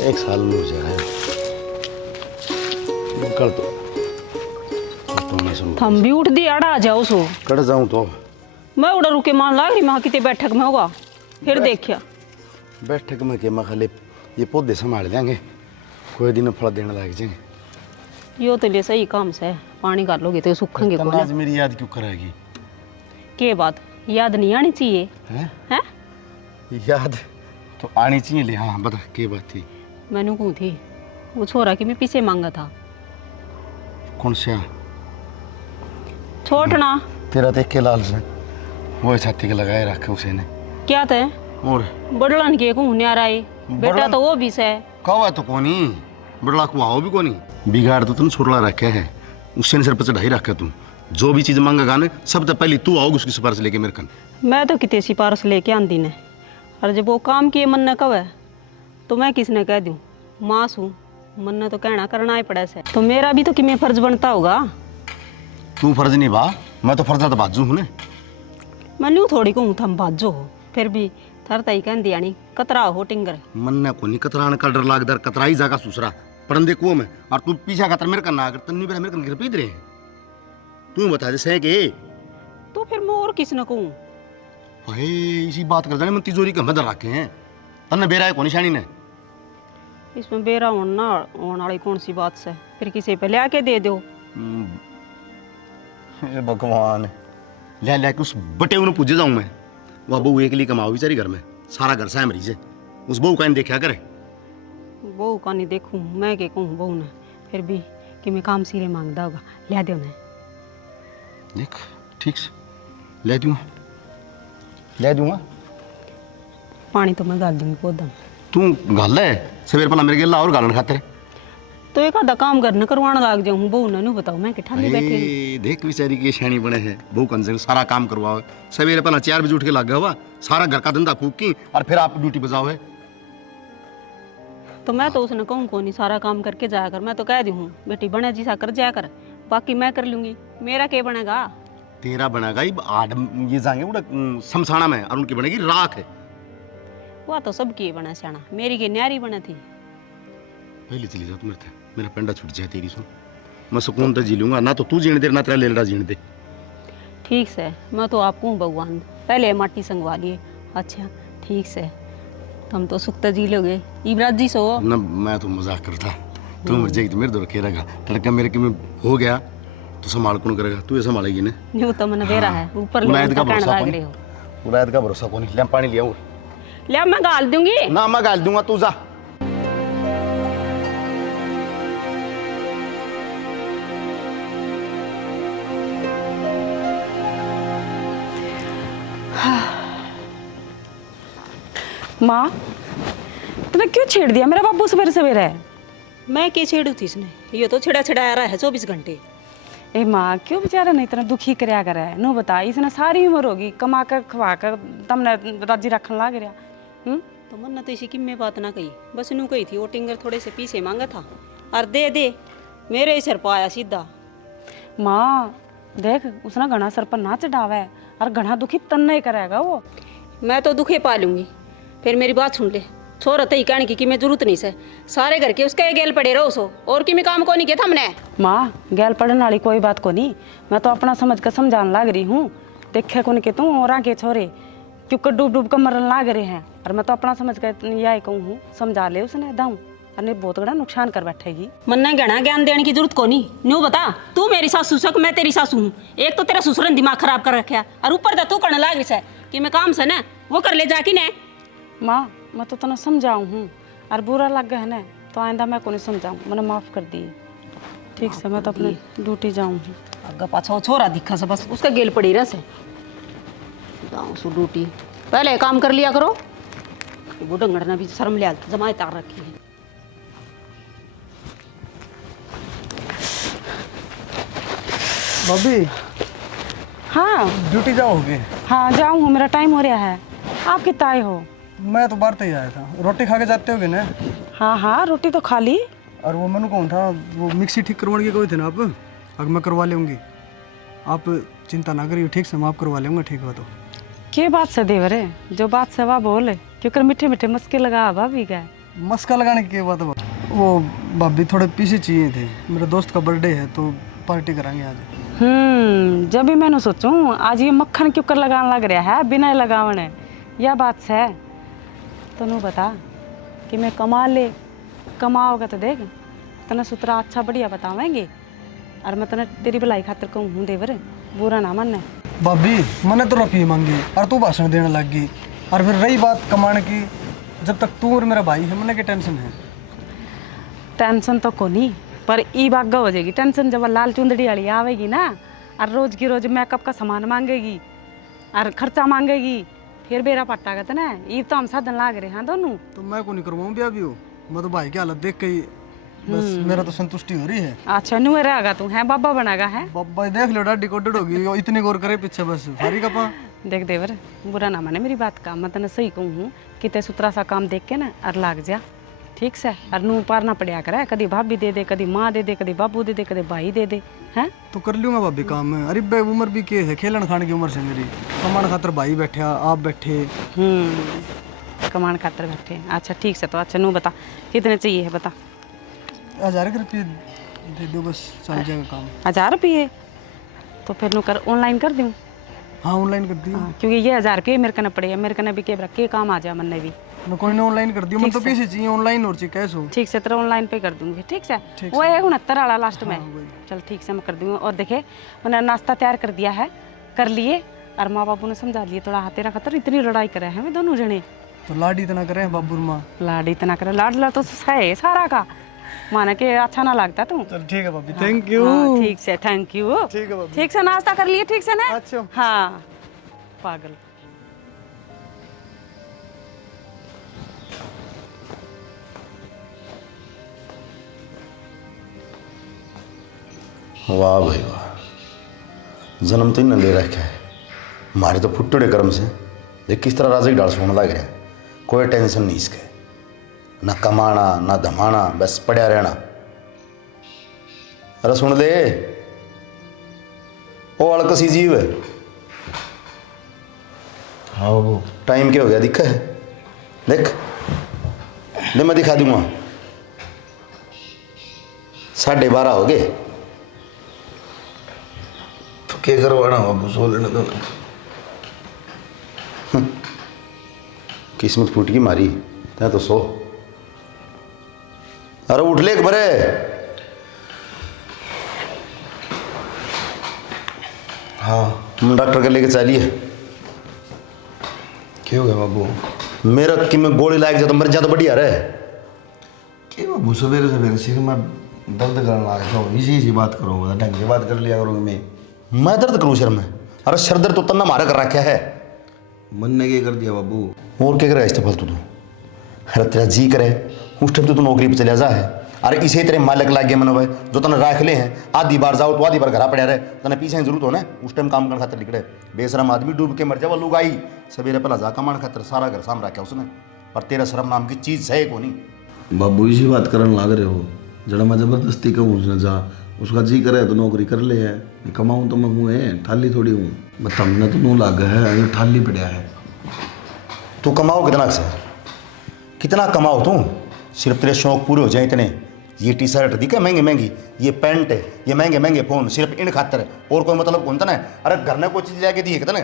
एक साल में हो जाएगा कल तो मैं सुन थम भी उठ दी अड़ा आ जाओ सो कट जाऊं तो मैं उड़ा रुके मान लाग रही मैं कितने बैठक में होगा फिर देखिया बैठक में के मैं खाली ये पौधे संभाल देंगे कोई दिन फल देने लग जाएंगे। यो तो ले सही काम से पानी कर लोगे तो सूखेंगे तो आज मेरी याद क्यों कराएगी? के बात याद नहीं आनी चाहिए हैं? याद तो आनी चाहिए ले। हाँ बता के बात थी? मैंने कहा थी वो छोरा कि मैं पीछे मांगा था। कौन सा? छोटना तेरा देख के लाल से वो छाती के लगाए रखे उसे ने क्या थे और बड़लन के को आ रहा है बेटा तो वो भी से कवा तो कोनी बड़ला को आओ भी कोनी बिगाड़ तो तुम छोड़ला रखे है उससे ने सर पर चढ़ाई रखे तुम जो भी चीज मांगेगा ना सबसे पहले तू आओगे उसकी सिफारिश लेके मेरे कन। मैं तो कितने सिफारिश लेके आंदी ने और जब वो काम किए मन न कवे तो मैं किसने कह दूं मास हूँ मन ने तो कहना करना ही पड़े से तो मेरा भी तो किमें फर्ज बनता होगा। तू फर्ज नहीं बा मैं तो फर्जा तो बाजू हूँ ने मैं न्यू थोड़ी कहूँ थम बाजो हो फिर भी थर तई कह दिया नहीं कतरा हो टिंगर मन ने को नहीं कतराने का डर लाग दर कतराई जागा सूसरा पढ़न दे कुओं में और तू पीछा कतर मेरे करना अगर तन्नी मेरे कन गिर पीद रहे तू बता दे सह के तो फिर मैं और किस न कहूँ अरे इसी बात कर जाने मन तिजोरी का मदर रखे हैं तन्ने बेरा है कौन निशानी ने इसमें बेरा होना होने वाली कौन सी बात से फिर किसी पे ले आके दे दो। भगवान ले ले के उस बटे उन्हें पूजे जाऊं मैं वह बहू एक लिए कमाओ बेचारी घर में सारा घर सा मरीज है उस बहू का देखा करे बहू का नहीं देखूं मैं के कहूँ बहू ने फिर भी कि मैं काम सिरे मांगता होगा ले दो ने देख ठीक से ले दूंगा पानी तो मैं गाल दूंगी पौधा तू गाल है सवेर पला मेरे गेला और गालन खातिर तो एक आधा काम करने करवाना लाग जाऊँ बहू ने बताओ मैं किठा नहीं बैठे देख बेचारी की शैनी बने है बहू कन से सारा काम करवाओ सवेरे पला 4 बजे उठ के लाग गया हुआ सारा घर का धंधा फूक की और फिर आप ड्यूटी बजाओ है तो मैं तो उसने कहूँ को नहीं सारा काम करके जाया कर मैं तो कह दी हूँ बेटी बने जी सा कर जाया कर बाकी मैं कर लूंगी मेरा क्या बनेगा तेरा बनेगा ये जाएंगे उड़ा शमशाना में और उनकी बनेगी राख है वह तो सबकी बना सियाना मेरी की न्यारी बने थी पहले चली जा तू मेरा पेंडा छूट जाए तेरी सुन मैं सुकून तो जी लूंगा ना तो तू जीने दे ना तेरा लेलड़ा जीने दे ठीक से मैं तो आपको हूँ भगवान पहले माटी संगवा लिए अच्छा ठीक से तुम तो सुख जी लोगे इबराज जी सो ना मैं तो मजाक करता तू मर जाएगी तो मेरे दौर खेलेगा लड़का मेरे के में हो गया तो संभाल कौन करेगा तू ये संभालेगी ने न्यू तो मैंने बेरा है ऊपर उलायद का भरोसा कौन ले पानी लिया ले मैं गाल दूंगी ना मैं गाल दूंगा तू जा माँ तुमने क्यों छेड़ दिया मेरा बाबू सवेरे सवेरे? मैं क्या छेड़ू थी इसने ये तो छेड़ा छेड़ा रहा है 24 घंटे। ए माँ क्यों बेचारा नहीं इतना दुखी करया करे है नो बता इसने सारी उम्र होगी कमा कर खवा कर तुमने राजी रखने लाग रहा तो मन तो इसी की मैं बात ना कही बस नू कही थी वो टिंगर थोड़े से पीछे मांगा था और दे दे मेरे ही सर पर आया सीधा। माँ देख उसने घना सर पर ना चढ़ावा है और घना दुखी तन नहीं करेगा वो। मैं तो दुखे पा लूंगी फिर मेरी बात सुन ले छोरा तो ही कहने की मैं जरूरत नहीं से सारे घर के उसका गेल पड़े रहो सो और कि मैं काम को नहीं किया था हमने। माँ गेल पड़ने वाली कोई बात को नहीं मैं तो अपना समझ कर समझाने लग रही हूँ देखे को नहीं के तू और आगे छोरे क्योंकि डूब डूब कर मरने लाग रहे हैं और मैं तो अपना समझ कर यही कहूँ हूँ समझा ले उसने दाऊँ अरे बहुत बड़ा नुकसान कर बैठेगी। मन ने गहना ज्ञान देने की जरूरत को नहीं न्यू बता तू मेरी सासू सक मैं तेरी सासू हूँ एक तो तेरा ससुर ने दिमाग खराब कर रखा और ऊपर तू करने लाग रही है कि मैं काम से ना वो कर ले जाके ना। माँ मैं तो तना समझाऊँ हूँ और बुरा लग गया है ना तो आइंदा मैं को नहीं समझाऊँ मैंने माफ़ कर दिए ठीक से मैं तो अपनी ड्यूटी जाऊँ अगर पाछा छोरा दिखा से बस उसका गेल पड़ी रह से जाऊँ सो ड्यूटी पहले काम कर लिया करो वो डंगड़ना भी शर्म लिया जमाए तार रखी है। भाभी हाँ ड्यूटी जाओगे? हाँ जाऊँ हूँ मेरा टाइम हो रहा है आप कितना आए हो? मैं तो बाहर ही आया था रोटी खा के जाते होगे ना? हाँ हाँ रोटी तो खा ली। और वो मैंने कौन था वो मिक्सी ठीक करवाने के कोई थे ना आप अगर मैं करवा लूँगी आप चिंता ना करिए ठीक से मैं आप करवा लूँगा ठीक हो तो। क्या बात से देवरे जो बात से वाह बोले क्योंकि मीठे मीठे मस्के लगा भाभी का मस्का लगाने की बात है वो भाभी, थोड़े पीछे चाहिए थे। मेरे दोस्त का बर्थडे है तो पार्टी कराएंगे आज। जब भी मैंने सोचूं आज ये मक्खन क्यों कर लगाने लग रहा है बिना लगावने, यह बात है। तो नू बता कि मैं कमा ले, कमाओगा तो देख तने सुतरा अच्छा बढ़िया बतावेंगे, और मैं तने तेरी भलाई खातिर कहूँ हूँ देवर, बुरा ना मानना। भाभी मैंने तो रुपये मांगे और तू भाषण देने लग गई। और फिर रही बात कमाने की, जब तक तू और मेरा भाई है मैंने क्या टेंशन है? टेंशन तो को नहीं, पर ई बात हो जाएगी टेंशन जब लाल चुंदड़ी वाली आवेगी ना, और रोज की रोज मेकअप का सामान मांगेगी और खर्चा मांगेगी, फिर बेरा पट्टा कहते ना, ये तो हम साधन लाग रहे हैं दोनों। तो मैं को नहीं करवाऊँ ब्याह भी हो, मैं तो भाई की हालत देख के ही बस मेरा तो संतुष्टि हो रही है। अच्छा नुए रहेगा तू है बाबा बनागा है। बाबा देख लो डाडी कोडड होगी, वो इतनी गौर करे पीछे बस फारी का पा। देख देवर बुरा ना माने मेरी बात का, मैं तने सही कहूँ हूँ कि ते सुतरा सा काम देख के ना और लाग जा, ठीक से। और नू पारना पड़िया करे, कभी भाभी दे दे, कभी माँ दे दे, कभी बाबू दे दे, कभी भाई दे दे, हैं तो कर लूँगा भाभी काम। अरे बे उम्र भी के है, खेलन खाने की उम्र से मेरी। कमान खातर भाई बैठे, आप बैठे। कमान खातर बैठे। अच्छा ठीक से, तो अच्छा नू बता कितने चाहिए है बता। 1000 रुपये दे दो बस, चल जाएगा काम। 1000 रुपये? तो फिर नू कर ऑनलाइन कर दूँ? हाँ ऑनलाइन कर दी। क्योंकि ये 1000 के मेरे कने पड़े, मेरे कने भी के काम आ जाए मन ने भी। मैं कोई ना ऑनलाइन कर दी, मैं तो पैसे चाहिए ऑनलाइन और चाहिए कैश हो। ठीक से तेरा ऑनलाइन पे कर दूंगी, ठीक से। वो है 69 वाला लास्ट में। चल ठीक से मैं कर दूंगी। और देखे मैंने नाश्ता तैयार कर दिया है, कर लिए, और माँ बाबू ने समझा लिए थोड़ा तेरा खतर इतनी लड़ाई करे हैं वे दोनों जने। तो लाड इतना करे बाबू माँ, लाड इतना करे, लाडला तो है सारा का, माना के अच्छा ना लगता तू। चल ठीक है भाभी, थैंक यू। ठीक से, थैंक यू। ठीक है भाभी। ठीक से नाश्ता कर लिए, ठीक से ना। अच्छा हाँ पागल। वाह भाई वाह, जन्म तो इन्हें ले रखा है, हमारे तो फुटड़े कर्म से देख किस तरह राजा की डाल सोने लग रहा है। कोई टेंशन नहीं इसके, ना कमाना ना धमाना, बस पड़ा रहना। अरे सुन दे ओ अलकसी जीव है। हाँ वो टाइम क्या हो गया दिखा है, देख ले मैं दिखा दूंगा, 12:30 हो गए। तो क्या करवाना बाबू, सो लेने दो ना। किस्मत फूट की मारी तै तो सो। अरे उठ ले एक बरे। हाँ हम डॉक्टर के लेके चलिए। क्या हो गया बाबू? मेरा कि मैं गोली लायक जा तो मर जा तो बढ़िया रहे। क्या बाबू सवेरे सवेरे सिर में दर्द करने लगा था, इसी बात करो, ढंग से बात कर लिया करूँगी। मैं दर्द करूँ सर में? अरे सर दर्द तो तन्ना मारा कर रखा है। मन ने क्या कर दिया बाबू? और क्या करे इस फालतू तू? अरे तेरा जी करे उस टाइम तो तू नौकरी पे चला जा है। अरे इसे तेरे मालिक लाग गया मनोभाई जो तने राख ले हैं, आधी बार जाओ तो आधी बार घर पड़ा रहे, तने पीछे जरूरत हो ना उस टाइम काम करने खातिर निकले। बेशरम आदमी डूब के मर जावा, लोग आई सवेरे पहला जा कमान खातिर सारा घर साम रखा उसने, पर तेरा शर्म नाम की चीज है को नहीं। बाबू इसी बात करने लग रहे हो, जरा मैं जबरदस्ती कहूँ उसने जा, उसका जी करे तो नौकरी कर ले है, कमाऊँ तो मैं हूँ है, थाली थोड़ी हूँ। बताऊँ तो नू लाग है, थाली पड़ा है। तू कमाओ कितना से, कितना कमाओ तू, सिर्फ तेरे शौक पूरे हो जाए इतने। ये टी शर्ट दिखे महंगी महंगी, ये पैंट है, ये महंगे महंगे फोन, सिर्फ इन खातर है, और कोई मतलब कौन था ना? अरे घर ने कोई चीज लेके दी है कितने?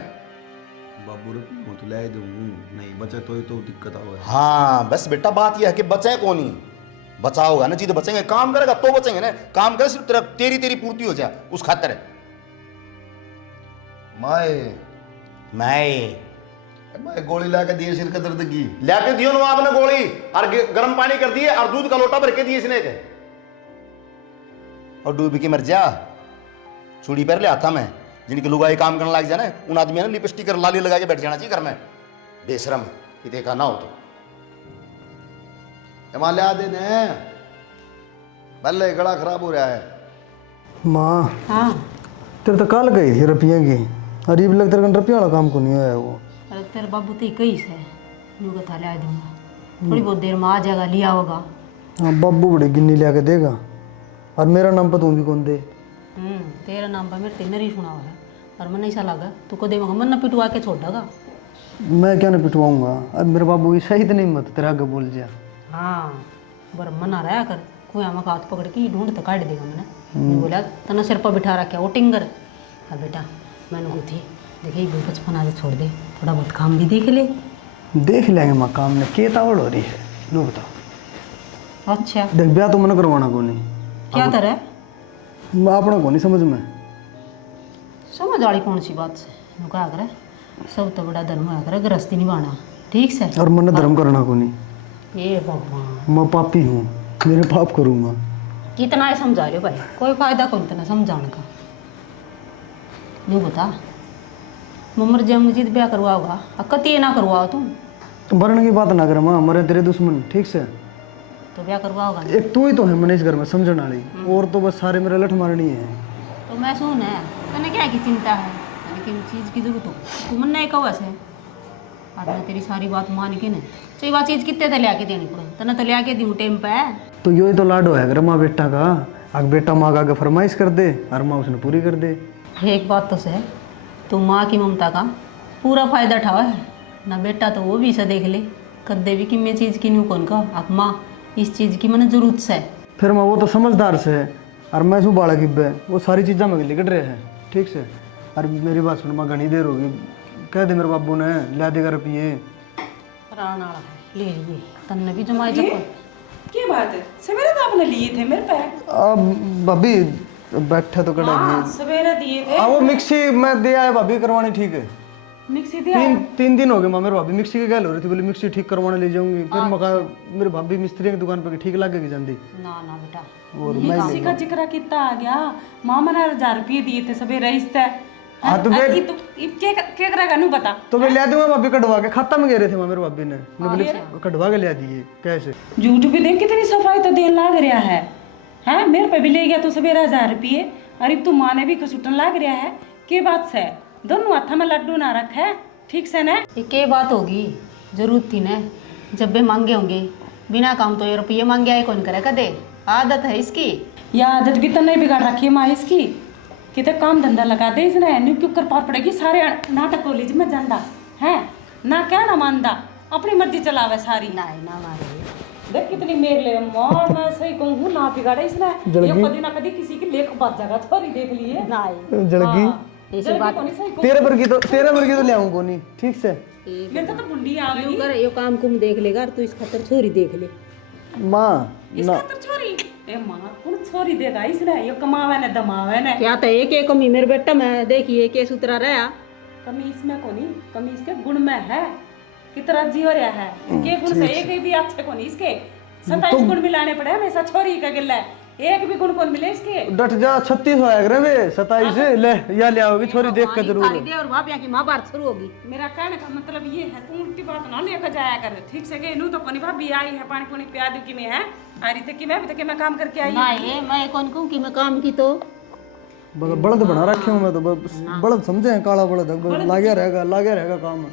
बाबू रे तो ले दूँ, नहीं बचे तो दिक्कत आओ। हाँ बस बेटा बात यह है कि बचे कौन ही बचाओगा ना, चीज बचेंगे, काम करेगा तो बचेंगे ना। काम करे सिर्फ तेरा तेरी पूर्ति हो जाए उस खातर है। मैं गोली ला के दिए सिर के दर्द की, लाके दियो ना आपने गोली, और गर्म पानी कर दिए और दूध का लोटा भर के दिए इसने के, और डूब के मर जा। चूड़ी पर ले आता मैं, जिनकी लुगाई काम करने लग जाए उन आदमी ने लिपस्टिक और लाली लगा के बैठ जाना चाहिए घर में। बेशरम कि देखा ना हो तो हिमालय दे ने पहले गला खराब हो रहा है। माँ हाँ तेरे तो कल गई थी रुपये की, अरे भी लगता है रुपये वाला काम को नहीं आया वो। अरे तेरे बाबू तो कई से यूँ कथा ले दूंगा, थोड़ी बहुत देर में आ जाएगा, लिया होगा। हाँ बाबू बड़ी गिन्नी लिया के देगा, और मेरा नाम पर तू भी कौन दे। तेरा नाम पर मेरे तेने ही सुना हुआ है, और मन ऐसा लगा तू को देगा मन न पिटवा के छोड़ देगा। मैं क्या नहीं पिटवाऊंगा, अब मेरे बाबू की सही तो नहीं मत तेरा आगे बोल जा। हाँ बर मना रहा कर कुआ में हाथ पकड़ के ढूंढ तो काट देगा मैंने बोला तना सिर पर बिठा रखा वो टिंगर। अब बेटा मैंने को थी देखिए बचपन आज छोड़ दे थोड़ा बहुत काम भी देख ले। देख लेंगे माँ काम ने के तावड़ हो रही है लो बताओ। अच्छा देख ब्याह तो मैंने करवाना को नहीं क्या तरह अपना को नहीं समझ में समझ वाली कौन सी बात से कहा करे सब तो बड़ा धर्म है करे गृहस्थी निभाना ठीक से। और मैंने धर्म करना को नहीं ये भगवान मैं पापी हूँ मेरे पाप करूँगा। कितना है समझा रहे हो भाई कोई फायदा कौन इतना समझाने का। यूँ बता ममर जंगजीत ब्याह करवाओगा कति ना करवाओ तुम मरने की बात ना कर माँ मरे तेरे दुश्मन ठीक से। तो ब्याह करवाओगा ना। एक तू ही तो है मैंने इस घर में समझने वाली और तो बस सारे मेरे लठ मारनी है। तो मैं सुन है तने क्या की चिंता है तने किन चीज़ की जरूरत हो तू मन नहीं कहो ऐसे और मैं तेरी सारी बात मान के ना चाहिए बात चीज़ कितने तो लिया के देनी पड़े तने तो लिया के दूँ टाइम पे। तो यही तो लाडो है अगर माँ बेटा का अगर बेटा माँ का आगे फरमाइश कर दे और माँ उसने पूरी कर दे। एक बात तो से तू माँ की ममता का पूरा फायदा उठावा है ना बेटा तो वो भी इसे देख ले कदे भी कि मैं चीज़ की नहीं कौन का अब माँ इस चीज़ की मैंने जरूरत से फिर माँ वो तो समझदार से है और मैं शू बाड़ा गिब्बे वो सारी चीज़ें में लिकट रहे हैं ठीक से। और मेरी बात सुन माँ घनी देर होगी कह दे मेरे बाबू ने ला देगा रुपये राणा ले लिए तन्ने भी जमाई जब क्या बात है सवेरे तो आपने लिए थे मेरे पे। अब भाभी बैठे तो कड़ा हाँ सवेरे दिए थे। वो मिक्सी मैं दे आया भाभी करवानी ठीक है। मिक्सी दे तीन दिन हो गए माँ मेरे भाभी मिक्सी की गल हो रही थी बोले मिक्सी ठीक करवाने ले जाऊंगी फिर मैं कहा मेरे भाभी मिस्त्री की दुकान पे ठीक लगेगी जल्दी। ना ना बेटा और मिक्सी का जिक्र कितना आ गया मामा ने 1000 रुपये दिए थे सवेरे रिश्ते। हाँ तो फिर क्या करेगा नू बता। तो मैं ले दूंगा भाभी कटवा के खाता में गए रहे थे माँ मेरे भाभी ने मैं बोले कटवा के ले दिए कैसे। झूठ भी देख कितनी सफाई तो देन लाग रहा है हैं मेरे पे भी ले गया तो सवेरे 1000 रुपये अरे तू माँ ने भी खसुटन लाग रहा है के बात से दोनों हाथा में लड्डू ना रखे ठीक से ना। ये क्या बात होगी जरूरत थी ना जब भी मांगे होंगे बिना काम तो ये रुपये मांगे आए कौन करे कदे आदत है इसकी। या आदत भी तो नहीं बिगाड़ रखी है माँ इसकी कितने काम धंधा लगा दे इसने न्यू क्यों कर पार पड़ेगी सारे नाटक कॉलेज में जाना है ना क्या ना मानदा अपनी मर्जी चलावे सारी ना मारे देख कितनी मेर ले माँ मैं सही कहूँ ना बिगाड़े इसने ये कभी ना कभी किसी की लेख बात जगह छोरी देख लिए ना जड़गी ऐसी बात तेरे वर्गी तो ले आऊँ को नहीं ठीक से। मेरे तो बुंडी आ गई कर ये काम कुम देख लेगा और तू इस खतर छोरी देख ले माँ इसका तो छोरी ए माँ कौन छोरी देगा इसने ये कमावे ने दमावे ने क्या तो एक कमी मेरे बेटा मैं देखिए के सूत्रा रहा कमी इसमें कोनी कमी इसके गुण में है कितना जी हो रहा है के गुण से एक भी अच्छे कोनी इसके 27 गुण मिलाने पड़े हमेशा छोरी का गिल्ला एक भी गुण कौन मिले इसके डट जा 36 होया करे वे 27 ले या ले आओगी छोरी देख के जरूर दे और भाभी की महाभारत शुरू होगी। मेरा कहने का मतलब ये है तू उल्टी बात ना लेकर जाया कर ठीक से गए नू तो कोनी भाभी आई है पानी पुनी पिया दूं कि मैं है आ रही थी कि मैं अभी तक मैं काम करके आई ना ये मैं कौन कहूँ कि मैं काम की तो बड़द बना रखे हूँ मैं तो बड़द समझे हैं काला बड़द लागया रहेगा काम।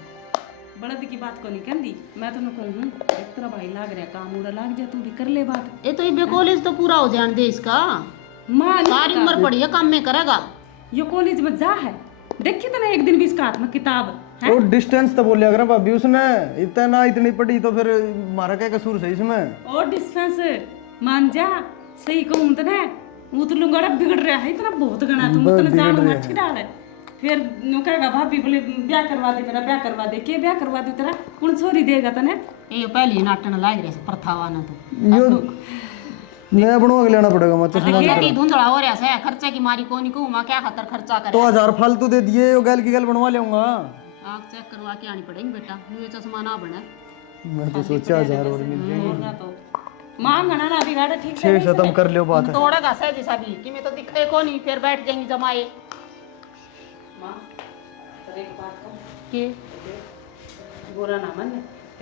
बड़द की बात को नहीं कहती मैं तो कहूँ एक तरह भाई लाग रहा काम उड़ा लाग जा तू भी कर ले बात ये तो ये कॉलेज तो पूरा हो जाने दे इसका माँ सारी उम्र पड़ी है काम में करेगा ये कॉलेज में जा है देखी तो ना एक दिन भी इसका हाथ में किताब है वो डिस्टेंस तो बोलिया अगर भाभी उसने इतना इतनी पढ़ी तो फिर हमारा क्या कसूर है इसमें। और डिस्टेंस मान जा सही कहूँ तो ना वो तो लुंगड़ा बिगड़ रहा है इतना बहुत गना तुम इतना जान मच्छी डाल फिर नु कहेगा भाभी बोले ब्याह करवा दे मेरा ब्याह करवा दे के ब्याह करवा दे तेरा कौन छोरी देगा तने ये पहली नाटन लाग रहे प्रथावा ना तो यो नया बनवा के लेना पड़ेगा मैं चश्मा खेती धुंधला हो रहा है खर्चे की मारी कौन कहूँ माँ क्या खातर खर्चा करे तो 1000 फालतू दे दिए यो गैल की गैल बनवा लेऊंगा आँख चेक करवा के आनी पड़ेगी बेटा ये चश्मा ना बने मैं तो सोचा 1000 और मिल जाएंगे तो मां गना ना बिगाड़ा ठीक से ठीक है तुम कर लियो बात तोड़ेगा सहज सा भी कि मैं तो दिखे को नहीं फिर बैठ जाएंगी जमाए मां तेरे एक बात कहूं के बुरा ना मन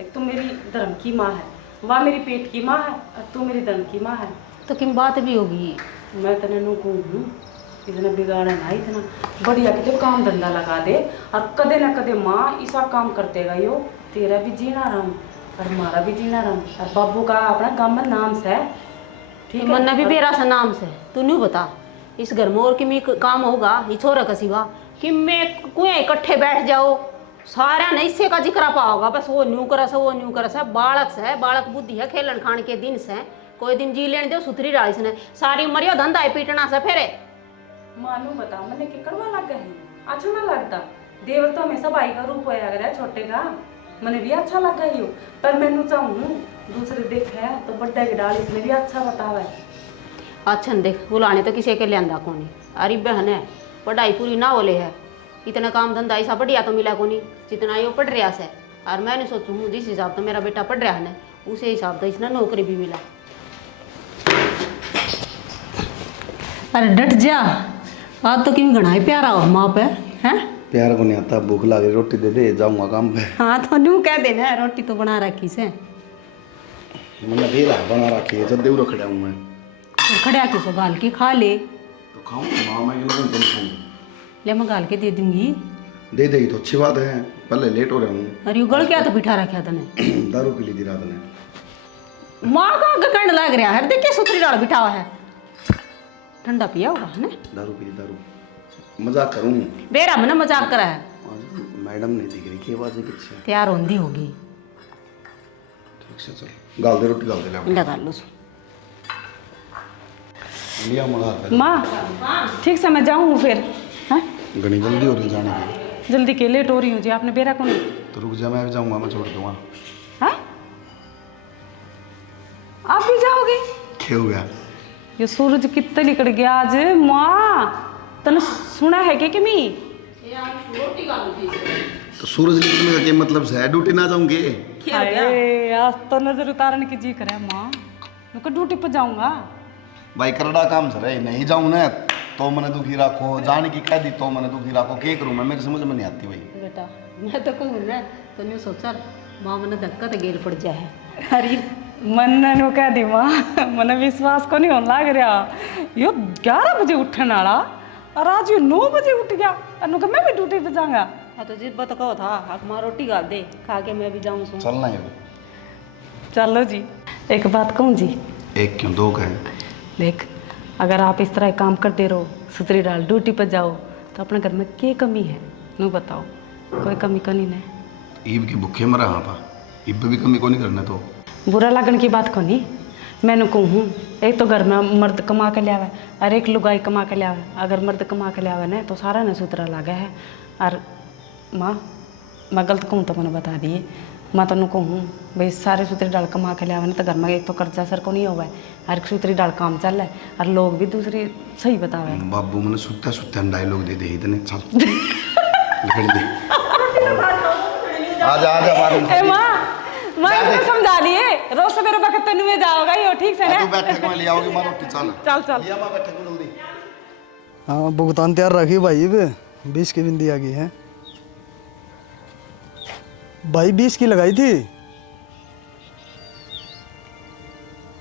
एक तो मेरी धर्म की माँ है वह मेरी पेट की माँ है और तू मेरी धर्म की माँ है तो किन बात भी होगी मैं तने नु कहूँ इतना बिगाड़ा ना इतना बढ़िया कितने काम धंधा लगा दे और कदे ना कदे माँ ऐसा काम करते गई हो तेरा भी जीना राम और हमारा भी जीना राम और बाबू का अपना गाँव में नाम से ठीक है मन भी बेरा सा नाम से तू नहीं बता इस घर में और कि मैं काम होगा ये छोरा का सिवा कि मैं कुएं इकट्ठे बैठ जाओ सारा नहीं इससे का जिक्र पाओगा बस वो न्यू करस वो न्यू करस है बालक से बालक बुद्धि है खेलन खान के दिन से कोई दिन जी लेने दो सुथरी डाली से सारी उम्र यो धंधा है पीटना से फेरे मालूम बता मैंने कि कड़वा लग गया है अच्छा ना लगता देवर तो हमेशा भाई का रूप होया करे छोटे का मैंने भी अच्छा लगा ही हो पर मैनू चाहूँ दूसरे देखे तो बड्डे की डाली इसमें भी अच्छा बतावा है अच्छा देख बुलाने तो किसी के लिया कोनी अरे बहन है पढ़ाई पूरी ना होले है इतना काम धंधा ऐसा बढ़िया तो मिला कोनी जितना यो पढ़ रहा से और मैंने सोचूँ जिस हिसाब से मेरा बेटा पढ़ रहा है उसे हिसाब से इसने नौकरी भी मिला अरे डट जा आज तो क्यों घना ही प्यारा हो माँ पे हैं प्यार को नहीं आता भूख लगी रोटी दे दे जाऊंगा काम पे हाँ तो न्यू कह देना रोटी तो बना रखी से मैंने भेला बना रखी है जब देव रखड़ा हूँ मैं तो खड़ा के सो गाल के खा ले तो खाऊँ माँ मैं क्यों तुम खाऊँ ले मैं गाल के दे दूंगी दे देगी तो अच्छी बात है पहले लेट हो रहा हूँ अरे यू गल क्या तो बिठा रखा तने दारू पी ली थी रात ने माँ का गकंड लग रहा है देखिए सुथरी डाल बिठा हुआ है ठंडा पिया होगा है दारू पी दारू मजाक करूँ बेरा मैंने मजाक करा है मैडम नहीं दिख रही के बाजी पीछे तैयार होंदी होगी ठीक से चल गाल दे रोटी गाल दे ले लगा लो लिया मंगा माँ ठीक से मैं जाऊँ फिर हैं घनी जल्दी हो रही जाने की जल्दी के लेट हो रही हूँ जी आपने बेरा को नहीं तो रुक जा मैं भी जाऊँगा मैं छोड़ दूँगा हैं आप भी जाओगे क्या हो गया ये सूरज कितना निकल गया आज माँ तने सुना है कि मी तो सूरज निकलने का क्या मतलब है ड्यूटी ना जाऊंगे अरे आज तो नजर उतारने की जी करे माँ मैं ड्यूटी पर जाऊंगा भाई करड़ा काम सर है नहीं जाऊँ ना तो मैंने दुखी रखो जाने की कह दी तो मैंने दुखी रखो क्या करूँ मैं मेरे समझ में नहीं आती भाई बेटा मैं तो कहूँ ना तो नहीं सोचा माँ मैंने धक्का तो गेल पड़ जाए अरे मन ने कह दी माँ मन विश्वास को नहीं होने लग रहा यो 11 बजे उठने वाला और आज यो 9 बजे उठ गया अनु मैं भी ड्यूटी पे जाऊंगा हाँ तो जिद बात कहो था आप माँ रोटी गाल दे खा के मैं भी जाऊँ सो चलना है चलो जी एक बात कहूँ जी एक क्यों दो कहें देख अगर आप इस तरह काम करते रहो सुतरी डाल ड्यूटी पर जाओ तो अपने घर में क्या कमी है नू बताओ कोई कमी कनी नहीं ईब की भूखे मरा हाँ पा ईब भी कमी को नहीं करना तो बुरा लगन की बात को नहीं मैंने कहूँ एक तो घर में मर्द कमा के लिया और एक लुगाई कमा के लिया अगर मर्द कमा के लिया ना तो सारा न सुतरा लगा है और माँ मैं गलत कहूँ तो मैंने बता दिए मैं तेन कहूँ भाई सारे सुतरी डाल कमा के लिया ना तो घर में एक तो कर्जा सर को नहीं होगा हर सुतरी डाल काम चल रहा है और लोग भी दूसरी सही बतावे बाबू मैंने सुत्ता सुत्ता डायलॉग दे दे इतने चल लिख दे आजा आजा मारूं माँ मैं समझा लिए रोज सवेरे वक्त तेन में जाओगा यो ठीक से ना तू बैठक में ले आओगी मारो चल चल चल लिया मैं बैठक में जल्दी हाँ भुगतान तैयार रखी भाई बे 20 की बिंदी आ गई है भाई 20 की लगाई थी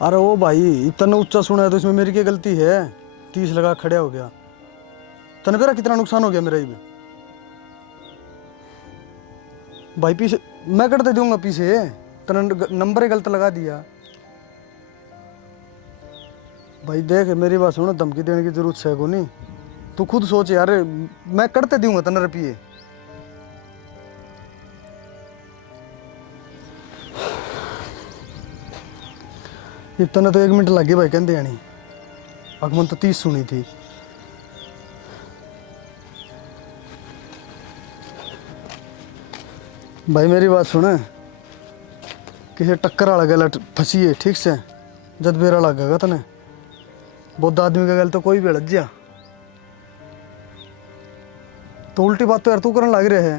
अरे ओ भाई इतना उच्चा सुना है तो इसमें मेरी क्या गलती है 30 लगा खड़ा हो गया तने मेरा कितना नुकसान हो गया मेरा ही भाई पीछे मैं कर दे दूंगा पीछे तने नंबर ही गलत लगा दिया भाई देख मेरी बात सुनो धमकी देने की जरूरत है को नहीं तू खुद सोच यार मैं करते दूंगा तने रुपये इतना तो 1 मिनट लगे भाई कहते आनी अगमन तो 30 सुनी थी भाई मेरी बात सुन किसी टक्कर वाला गला फंसी है ठीक से जद बेरा लगेगा तने बहुत आदमी का गल तो कोई भी लग जा तो उल्टी बात तो यार तू करने लग रहे है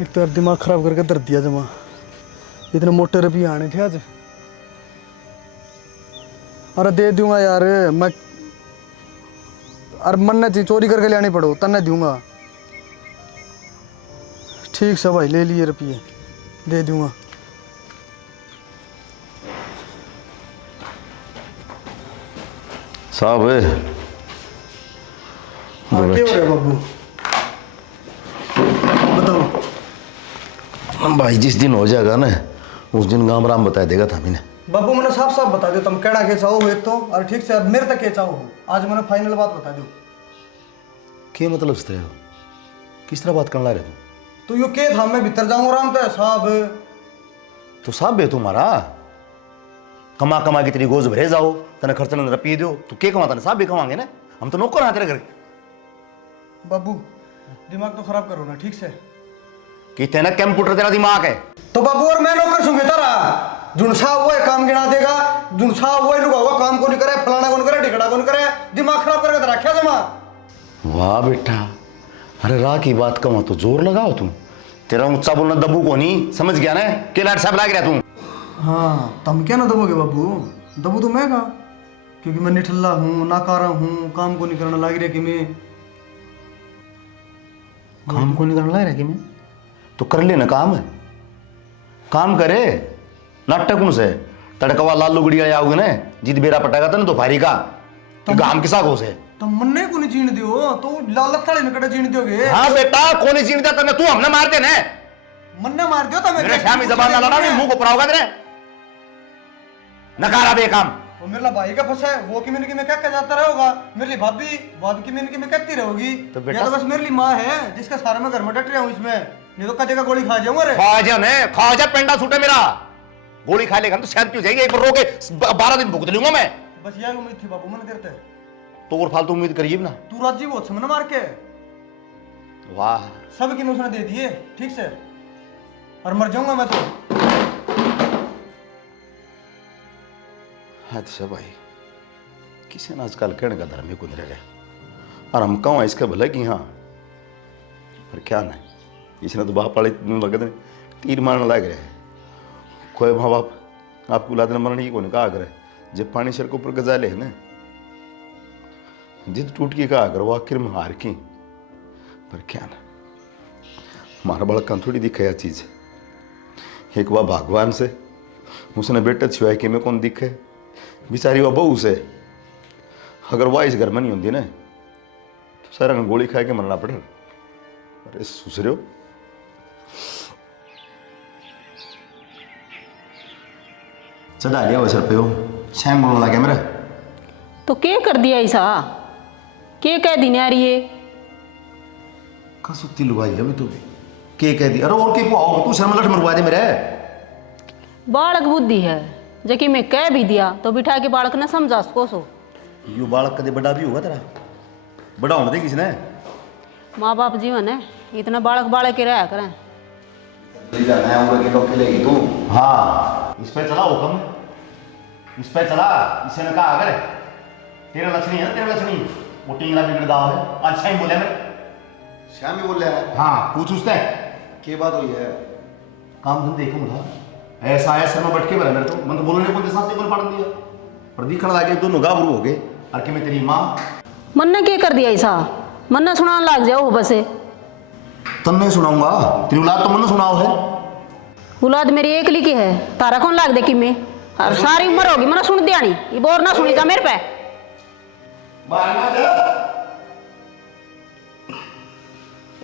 एक तो यार दिमाग खराब करके धर दिया जमा इतने मोटे रुपये आने थे आज अरे दे दूंगा यार मैं अरे मन ने चोरी करके लानी पड़ो तन्ने दूंगा ठीक से भाई ले लिए रुपये दे दूंगा साहब क्या हो रहा है बाबू बताओ भाई जिस दिन हो जाएगा ना उस दिन गाँव राम बता देगा था मैंने बाबू मैंने साफ साफ बता दो तुम कहना के चाहो हो एक तो और ठीक से अब मेरे तक के चाहो हो आज मैंने फाइनल बात बता दो क्या मतलब इस तरह किस तरह बात करना रहे तू? तो यो के था मैं भीतर जाऊं आराम पे साहब। तो साहब बे तुम्हारा कमा कमा के तेरी गोज भरे जाओ, तने खर्चा न पी दो, तू के कमाता साहब भी कमाएंगे ना, हम तो नौकर हैं तेरे घर। बाबू दिमाग तो खराब करो ना, ठीक से। कहते हैं ना कंप्यूटर तेरा दिमाग है। तो बाबू और मैं नौकर सुन तारा जुन साहब वो काम गिना देगा, जुन साहब वो लुगा हुआ काम को नहीं करे, फलाना कौन करे, ढिकड़ा कौन करे, दिमाग खराब करके तो रखा जमा। वाह बेटा, अरे राह की बात कमा तो जोर लगाओ तुम, तेरा ऊंचा बोलना दबू को नहीं, समझ गया ना, के लाट साहब लाग रहा तुम। हाँ तुम क्या ना दबोगे बाबू, दबू तो मैं का, क्योंकि मैं निठल्ला हूँ, नाकारा हूँ, काम को नहीं करना लाग रहा कि मैं काम को नहीं करना लग रहा कि मैं तो कर लेना काम है, काम करे नाटक उनसे तड़कवा लालू गुड़िया आओगे ना, जीत बेरा पटागा था ना दोपहरी का तो गाम किसा घोष है। तो मन्ने को नहीं जीण दियो तो लालत थाले में कड़े जीण दियोगे। हाँ बेटा कौन जीण देता तने, तू हमने मार देना मन्ने मार दियो तो मैं मेरे शामी जबान ना लड़ा, मुंह को पराओगा तेरे नकारा बेकाम। वो मेरा भाई का फंसा है, वो की मिनकी में क्या जाता रहेगा, मेरी लिए भाभी भाभी की मिनकी में कहती रहोगी, तो बेटा या तो बस मेरी लिए माँ है जिसका सारा मैं घर में डट रहा हूँ इसमें, नहीं तो कदे का गोली खा जाऊंगा रे। खा जा पेंडा सूटे मेरा, गोली खा लेगा तो शायद क्यों जाएगी, एक बार रोके 12 दिन भुगत लूंगा मैं। बस यही उम्मीद थी बाबू, मैंने देते तो और फालतू उम्मीद करिए ना। तू राजी बहुत समझ मार के वाह सब की मैं उसने दे दिए ठीक से, और मर जाऊंगा मैं तो। अच्छा भाई किसी ने आजकल कहने का धर्म ही कुछ रहे, और हम कहूँ इसके भले कि हाँ पर क्या नहीं, इसने तो बाप वाले लगत ने तीर मारने लग रहे, कोई माँ बाप आपको औलाद ने मरने की को नहीं कहा करे, जब पानी सिर के ऊपर गजा ले ना जिद टूट की कहा कर, वो आखिर में हार की, पर क्या ना हमारा बड़का थोड़ी दिखे यह चीज़, एक बार भगवान से उसने बेटा छुआ कि मैं कौन दिखे, बेचारी वह बहू से, अगर वह इस घर में नहीं होती ना तो सारा गोली खा के मरना पड़े। अरे सुसरे हो चढ़ा लिया वैसे पे हो शैम बोलने लगे मेरा, तो क्या कर दिया ऐसा, क्या कह दी आ रही है का सुत्ती लुगाई है तो के कह दी, अरे और के को आओ तू शर्म लट मरवा दे मेरे, बालक बुद्धि है जबकि मैं कह भी दिया तो बिठा के बालक ने समझा उसको सो। यू बालक कदे बड़ा भी होगा तेरा, बड़ा होने दे किसने, माँ बाप जीवन है इतना बालक बालक के रहा करें। तू हाँ इस पे चला हुक्म, इस पे चला, इसे ने कहा अगर तेरा लक्षणी है, तेरा लक्षणी वो टिंगला बिगड़ दाव है, आज शाम बोले मैं श्याम ही बोल रहा है। हाँ पूछ उससे क्या बात हुई है? काम धंधे देखूँ था ऐसा है सर में बैठ के बोला मेरे तो, मैं तो बोलने को साथ टेबल पढ़ दिया पर दिखने लगे दोनों गाभरू हो गए, और कि मैं तेरी माँ मन ने क्या कर दिया ऐसा, मन ने सुनाने लग जाओ बसे। तन्ने सुनाऊंगा, तेरी औलाद तो मन सुनाओ है, औलाद मेरी एक लिखी है, तारा कौन लाग दे कि मैं, और सारी उम्र होगी मैंने सुन दिया नहीं, ये बोर ना सुनी था मेरे पे।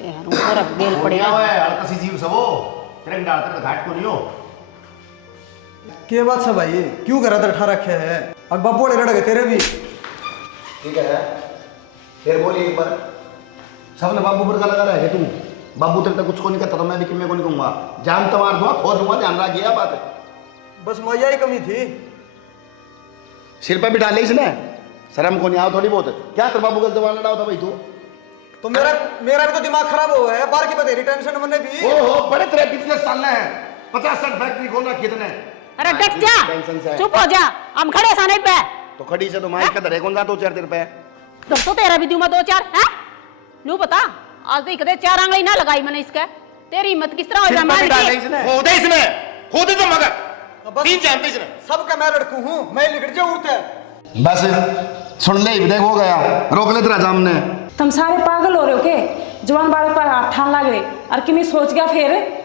यार ऊपर अब गेल पड़ेगा हल्का जीव सबो तेरे डालते तो घाट को नहीं हो। क्या बात सब भाई, क्यों करा था ठा रखे है, अब बाबू वाले रड़ गए तेरे भी। ठीक है फिर बोलिए एक बार, सबने बाबू पर लगा रहा है तू, बाबू तेरे तक कुछ को नहीं कहता तो मैं भी मैं को नहीं कहूंगा, जान तो मार दूंगा खो दूंगा, ध्यान रखिए बात है। बस मजा ही कमी थी, सिर पे बिठा ले इसने, शर्म को नहीं आओ थोड़ी बहुत, क्या तेरे बाबू का जवान लड़ा था भाई तू, तो मेरा भी तो दिमाग खराब हुआ है, बार की बतेरी टेंशन मैंने भी। ओहो बड़े तेरे बिजनेस चलने हैं, 50-60 फैक्ट्री खोल रखी है तूने। अरे डट जा, चुप हो जा, हम खड़े साने पे। तो खड़ी से तो माइक का धरे कौन जा 2-4 दिन पे, तो तेरा भी दूं मैं 2-4 हैं, नू बता आज देख दे 4 आंगली ना लगाई मैंने इसका, तेरी हिम्मत किस तरह हो जा मार दी खुद इसने खुद तो मगर 3 जानते इसने सबका मैं लड़कू हूँ, मैं लिखट जा उड़ता है। बस सुन ले देख हो गया, रोक ले तेरा सामने। तुम सारे पागल हो रहे हो के, जवान बालक पर हाथ ठान लग रहे, और कि मैं सोच गया फिर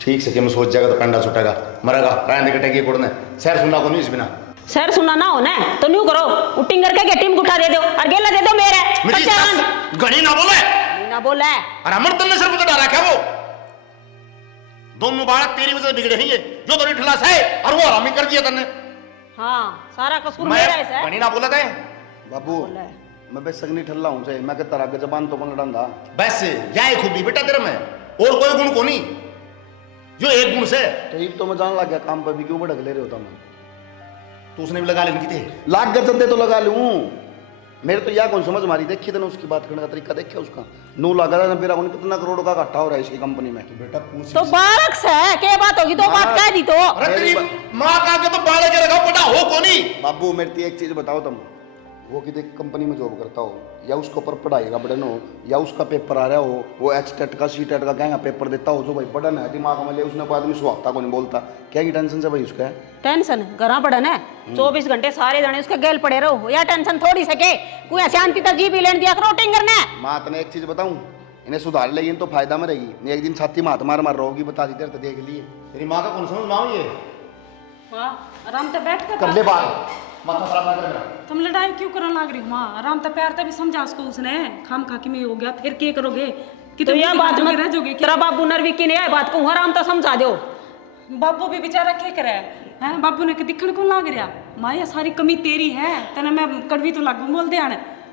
ठीक से कि मैं सोच जाएगा तो कंडा छुटेगा मरेगा, रायन कटेगी कुड़ने, शहर सुनना को नहीं इस बिना, सर सुना ना हो ना तो न्यू करो, उटिंग करके टीम को उठा दे दो और गेला दे दो मेरे गणी ना बोले, ना बोला और अमर तन्ने सर पे डाला क्या वो, दोनों बालक तेरी वजह से बिगड़े हैं ये, जो तो ठिला है और वो हरामी कर दिया तन्ने। हाँ सारा कसूर मेरा है सर, गणी ना बोला थे बाबू, मैं बस सगनी ठल्ला हूँ से मैं कहता रहा जबान तो बन लड़ांदा बस यही खूबी बेटा तेरे में, और कोई गुण को नहीं, जो एक गुण से तो ये तो मैं जान लग गया काम पर भी क्यों भड़क ले रहे होता मैं तो उसने भी लगा लेने की थे। लाख गज चलते तो लगा लूँ मेरे तो यह कौन समझ मारी देखी ना उसकी बात करने का तरीका देखिए उसका 9 लाख ना मेरा कौन कितना करोड़ का घाटा हो रहा है इसकी कंपनी में। बेटा पूछ तो बारक्स है क्या बात होगी, दो बात कह दी तो। अरे तेरी माँ का आगे तो बाड़े के रखा पड़ा हो को नहीं। बाबू मेरे को एक चीज बताओ तुम, वो किसी कंपनी में जॉब करता हो या उसके ऊपर पढ़ाई का बर्डन हो या उसका पेपर आ रहा हो, वो HTET का C-TET का क्या पेपर देता हो, जो भाई बर्डन है दिमाग में ले उसने कोई आदमी सुहागता को नहीं बोलता, क्या की टेंशन से भाई उसका है? टेंशन घर पड़न है 24 घंटे सारे जने उसके गेल पड़े रहो, या टेंशन थोड़ी सके कोई शांति तक जी भी लेने दिया करो रोटिंग करना है। माँ तने एक चीज बताऊं, इन्हें सुधार लेगी तो फायदा में रहेगी, नहीं एक दिन छाती मार मार रहोगी बता दी तेरे तो देख लिए। तेरी माँ का कौन समझ माँ ये आराम से बैठ कर ले बात, माथा खराब ना कर मेरा। तुम लड़ाई क्यों करने लग रही हो माँ? आराम से प्यार से भी समझा उसको उसने, खाम खा के में हो गया फिर क्या करोगे कि तो तुम यह बात मत रह जाओगे? तेरा बाबू नरवी की नहीं है बात को आराम तो समझा दो। बाबू भी बेचारा क्या करे हैं, बाबू ने दिखने को लाग रहा माँ ये सारी कमी तेरी है, तेने मैं कड़वी तो लागू बोल दिया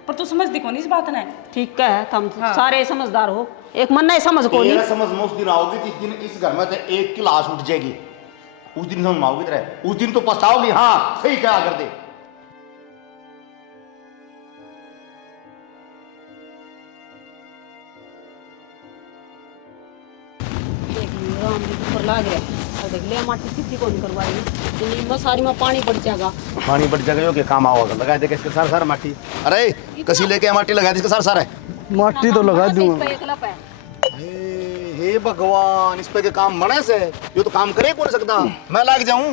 पर तू समझ दी कौन इस बात ने। ठीक है तुम सारे समझदार हो, एक मन नहीं समझ को नहीं। समझ में उस दिन आओगी जिस दिन इस घर में से एक की लाश उठ जाएगी, उस दिन समझ में आओगी तेरे, उस दिन तो पछताओगी। हाँ सही क्या कर दे। राम जी ऊपर लाग रहा है, देख ले माटी सीधी कौन करवाई नहीं, बस सारी में पानी पड़ जाएगा। पानी बढ़ जाएगा, के काम आओगे लगा दे इसके सार सार माटी। अरे कसी लेके माटी लगा दे इसके सार सार है। माटी तो लगा दूंगा। हे भगवान, इस पे के काम बने से ये तो काम करे कौन सकता, मैं लाग जाऊं।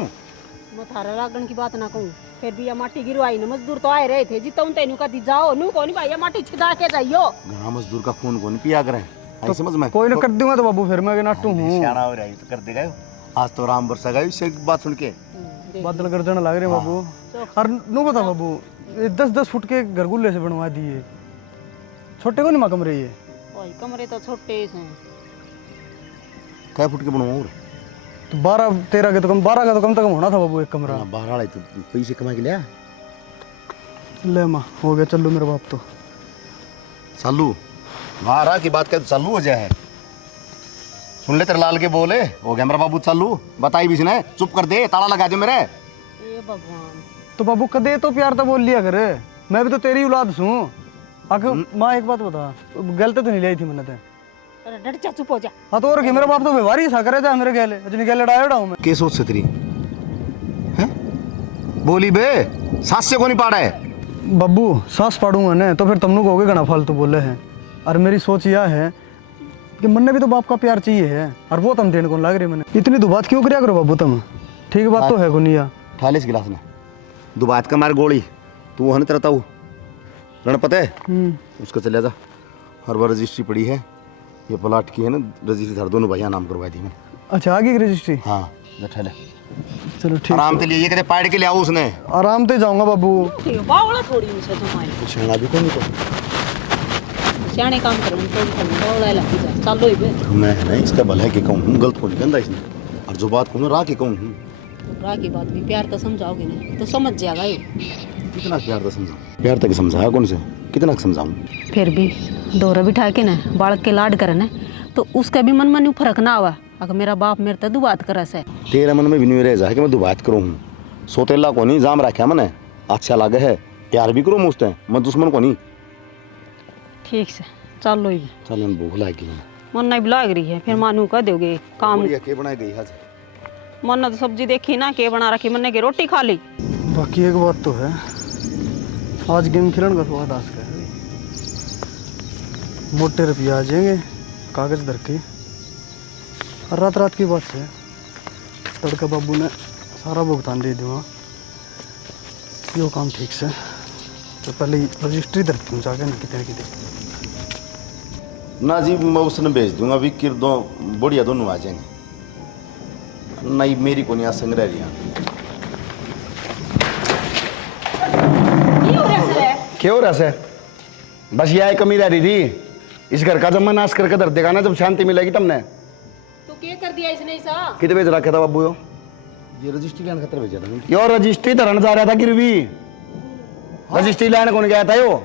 मैं थारा लागण की बात ना कहूं, फिर भी ये माटी गिरवाई न मजदूर तो आए रहे थे जितना तेनू का दी जाओ नु कोनी भाई ये माटी छिदा के जाइयो। घना मजदूर का खून कौन पिया करे, तो समझ में कोई ना कर दूंगा तो बाबू फिर मैं नाटू हूँ। सियाना हो रहा है तो कर देगा। आज तो राम बरसा गया इससे बात सुन के, बादल गरजन लग रहे बाबू। और नु बता बाबू, 10-10 फुट के घरगुल्ले से बनवा दिए, छोटे को नहीं माँ कमरे ये। ओए कमरे तो छोटे से क्या फुट के बनवाऊं रे? तो 12-13 के तो कम, 12 का तो कम होना था बाबू एक कमरा। 12 वाले तो पैसे कमा के लिया। ले माँ हो गया, चलो मेरे बाप तो चालू मारा की बात कर चालू हो जाए। सुन ले तेरे लाल के बोले हो गया मेरा बाबू चालू, बताई भी इसने, चुप कर दे ताला लगा दे मेरे। ए भगवान, तो बाबू कदे तो प्यार तो बोल लिया करे, मैं भी तो तेरी औलाद हूँ। आखिर माँ एक बात बता, गलत तो नहीं लाई थी मैंने ते। अरे डट जा, चुप हो जा। हाँ तो और क्या, मेरा बाप तो व्यवहार ही था करे जा मेरे गैले, जिन्हें गैले लड़ाया उड़ा हूँ मैं। के सोच से तेरी हैं बोली बे सास से को नहीं पाड़ा है। बब्बू सांस पाड़ूंगा ना तो फिर तुमने कहोगे घना फालतू बोले हैं। और मेरी सोच यह है कि मन ने भी तो बाप का प्यार चाहिए है, और वो तुम देने को लाग रहे मैंने। इतनी दो बात क्यों करिया करो बाबू तुम, ठीक बात तो है गुनिया। ठाले इस गिलास में दो बात का मार गोली, तू वहाँ तरता हूँ रण पता है उसका चले जा। हर बार रजिस्ट्री पड़ी है, ये प्लाट की है ना रजिस्ट्री, धर दोनों भैया नाम करवा दी मैंने। अच्छा आगे की रजिस्ट्री? हाँ ठहले चलो ठीक। आराम से लिए ये कहते पाड़ के ले आओ उसने। आराम से जाऊंगा बाबू। बावला थोड़ी उनसे तुम्हारी कुछ ना भी कोई तो सियाने काम करो तो बावला लगी जा चलो ही बे। मैं नहीं इसका भला है कि कहूँ गलत को नहीं कहता इसने, और जो बात कहूँ राह की कहूँ। राह की बात भी प्यार तो समझाओगे ना तो समझ जाएगा ये। कितना प्यार तक समझाऊँ, प्यार तक समझाया कौन से, कितना समझाऊँ। फिर भी दोहरा बिठा के ना बालक के लाड करे ना तो उसका भी मन में फर्क ना आवा। अगर मेरा बाप मेरे तो दुबात करे से, तेरे मन में भी नहीं रह जाए कि मैं दुबात करूँ। सोतेला को नहीं जाम रखा मैंने, अच्छा लगे है प्यार भी करूँ मुझसे, मैं दुश्मन को नहीं। ठीक से चलो ही चल मैं भूख लगी मन नहीं लाग रही है, फिर मानू कह दोगे काम। के बनाई गई आज मन ने तो सब्जी देखी ना के बना रखी, मन की रोटी खा ली। बाकी एक बात तो है, आज गेम खेलने का स्वाद आज का है। मोटे रुपये आ जाएंगे कागज धर के, और रात रात की बात है तड़का बाबू ने सारा भुगतान दे दूँगा। यो काम ठीक से तो पहले रजिस्ट्री धरती हूँ जाके ना कितने की ना जी, मैं उसने भेज दूंगा अभी किर दो बढ़िया दोनों आ जाएंगे। नहीं मेरी को नहीं आज संग रह रही है। क्यों रहा बस यह कमी रह रही थी, इस घर का जब मैं नाश करके धर देगा ना, जब शांति मिलेगी तुमने। तो क्या कर दिया इसने ऐसा? कितने भेज रखा था बाबू यो? ये रजिस्ट्री लाने खतरे भेजा था। यो रजिस्ट्री धरन जा रहा था गिरवी, रजिस्ट्री लाने कौन गया था यो?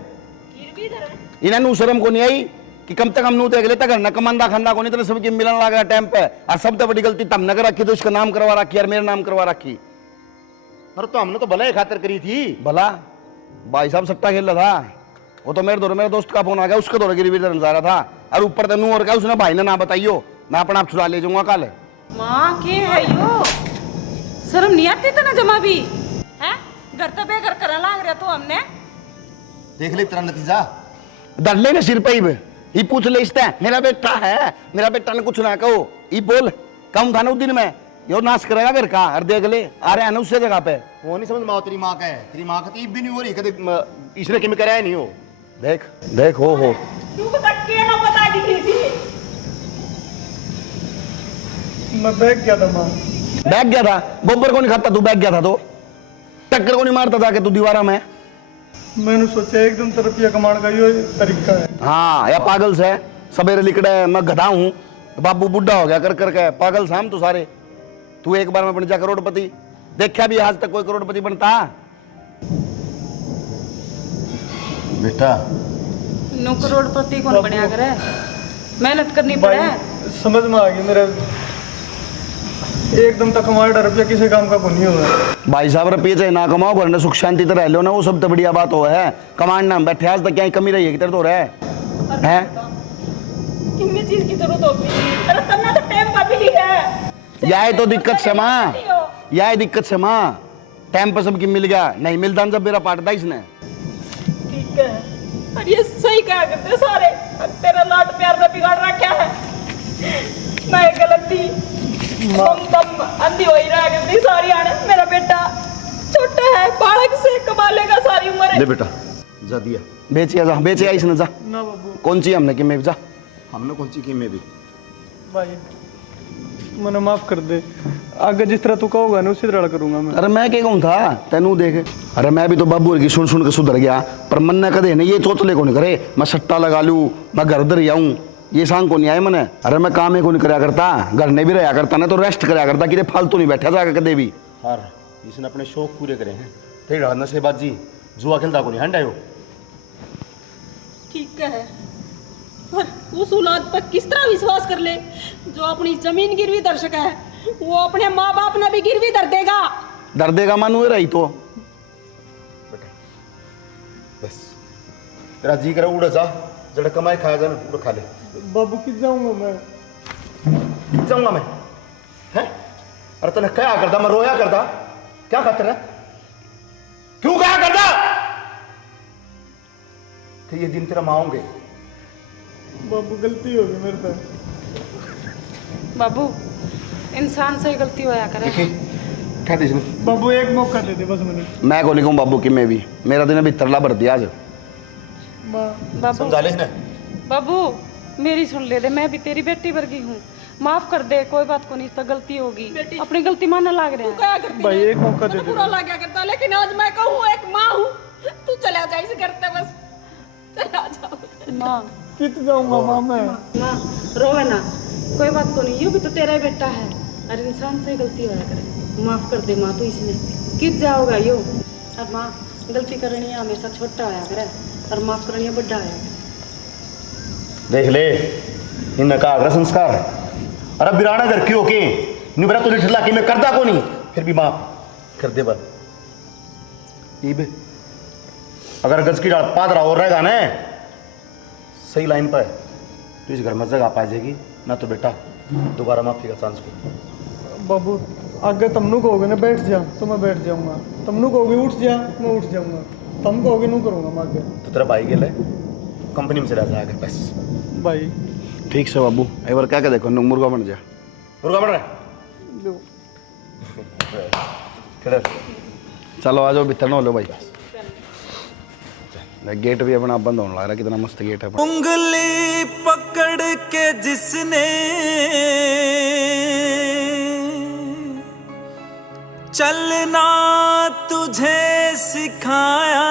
इन्हें नू शर्म को नहीं आई कि कम तक हम नू देख लेता घर न कमांदा खांदा को नहीं तो सबकी मिलन लगा टाइम पे और सबसे बड़ी गलती तब नगर रखी तो इसका नाम करवा रखी और मेरा नाम करवा रखी। अरे तो हमने तो भला ही खातिर करी थी। भला भाई साहब सट्टा खेल रहा था, वो तो मेरे दोस्त का फोन आ गया, उसके दौरे गिरवी जा रहा था और ऊपर तनु और क्या उसने भाई ने ना बताइयो, मैं अपना आप छुड़ा ले जाऊंगा कल। माँ के है यो, शर्म नहीं आती तना जमा भी है, घर तो बेघर करा लाग रहा तो हमने। देख ले तेरा नतीजा। डर ले ना सिर पे ही पूछ ले इससे मेरा बेटा है, मेरा बेटा ने कुछ ना कहो, ये बोल कम था ना उस दिन में यो नाश करेगा घर का और देख ले आ रहे हैं ना उससे जगह पे। वो नहीं समझ माओ तेरी माँ का है, तेरी माँ का तो भी नहीं हो रही कभी इसने किम कराया नहीं हो। देख देख हो मैं बैग गया था माँ। बैग गया था, गोबर को नहीं खाता तू, बैग गया था तो टक्कर को नहीं मारता जाके तू दीवारा में। मैंने सोचा एकदम तो रुपया कमाने का ये तरीका है। हाँ या पागल से सवेरे लिकड़े मैं गधा हूँ, बाबू बुढ़ा हो गया कर करके, पागल शाम तो सारे। तू एक बार में बन जा करोड़पति, देखा भी आज तक कोई करोड़पति बनता? बेटा नो करोड़पति कौन बनया करे, मेहनत करनी पड़े। समझ में आ गया मेरा, एकदम तक हमारा रुपया किसी काम का को नहीं होगा। भाई साहब रुपये चाहे ना कमाओ, घर में सुख शांति तो रह लो ना, वो सब तो बढ़िया बात हो है। कमांड ना बैठे आज तक क्या ही कमी रही है, किधर तो रहे हैं कितनी चीज की जरूरत होती है, अरे करना तो टाइम का भी है। यह तो दिक्कत से माँ, यह दिक्कत से माँ, टाइम पर सबकी मिल गया, नहीं मिलता जब मेरा पाटता इसने। ठीक है, और ये सही कहा करते सारे, तेरा लाड प्यार में बिगाड़ रखा है। मैं गलती तुम अंधी हो ही रहा करती सारी आने। मेरा बेटा छोटा है, बालक से कमा लेगा सारी उम्र। ले बेटा जा दिया, बेचिया जा, बेचिया इसने जा। ना बाबू कौन सी हमने कि मैं जा, हमने कौन सी की में भी भाई मैंने माफ कर दे, आगे जिस तरह तू कहोगा ना उसी तरह करूंगा मैं। अरे मैं क्या कहूँ था तेनू देख, अरे मैं भी तो बाबू की सुन सुन के सुधर गया, पर मन ने कदे नहीं ये चोचले को नहीं करे मैं सट्टा लगा लूँ, मैं घर उधर जाऊँ, ये सांग को नहीं आए मैंने। अरे मैं काम ही को नहीं कराया करता, घर ने भी रहा करता ना तो रेस्ट कराया करता, कि फालतू नहीं बैठा जाकर कदे भी। हार इसने अपने शौक पूरे करे हैं, तेरी नशेबाजी जुआ खेलता को नहीं हंडायो। ठीक है, पर उस औलाद पर किस तरह विश्वास कर ले जो अपनी जमीन गिरवी धर सका है, वो अपने माँ बाप ने भी गिरवी धर देगा। डर देगा मानू रही तो बेटा बस तेरा जी करे उड़ जा, जरा कमाई खाया जा ना उड़ खा ले। बाबू किस जाऊंगा मैं, जाऊंगा मैं हैं? अरे तने क्या करता, मैं रोया करता, क्या खातिर है, क्यों क्या करता कि ये दिन तेरा माँ होंगे। बाबू गलती हो गई मेरे से। बाबू इंसान से ही गलती होया करे। क्या दे इसने? बाबू एक मौका दे दे बस मैंने। मैं को नहीं कहूँ बाबू कि मैं भी, मेरा दिन अभी तरला भर दिया आज। माँ बाबू समझा ले इसने। बाबू मेरी सुन ले दे, मैं भी तेरी बेटी वर्गी हूँ, माफ कर दे, कोई बात को नहीं, तो गलती होगी, अपनी गलती मानने लग रहे हैं। क्या करती भाई है? एक मौका दे दे। बुरा लगा करता, लेकिन आज मैं कहूँ एक माँ हूँ, तू चला जा इसे करते बस, चला जाओ। माँ कित जाऊंगा माँ मैं। माँ रोवे ना, कोई बात को नहीं, ये भी तो तेरा ही बेटा है, अरे इंसान से ही गलती होया करे, माफ कर दे माँ तू इसमें कित जाओगा यो। अब माँ गलती करनी है हमेशा छोटा होया करे और माफ करनी है बड़ा होया करे। देख ले इन का अग्र संस्कार, अरे बिराना घर क्यों के निबरा तो लिठला कि मैं करता को नहीं, फिर भी माफ कर दे बल। ईब अगर गज की डाल पादरा और रहेगा ना सही लाइन पर तो इस घर में जगह पा जाएगी, ना तो बेटा दोबारा माफी का चांस को। बाबू आगे तुमनु कहोगे ना बैठ जा तो मैं बैठ जाऊंगा, तुमनु कहोगे उठ जा मैं उठ जाऊंगा, तुम कहोगे नू करूंगा मैं आगे। तो तेरा भाई गेले कंपनी में चला जाएगा बस। भाई ठीक से बाबू एक बार क्या क्या देखो मुर्गा बन जा, मुर्गा बन रहा लो है। चलो आ जाओ भीतर ना लो भाई, गेट भी अपना बंद होने लग रहा है, कितना मस्त गेट है। उंगली पकड़ के जिसने चलना तुझे सिखाया,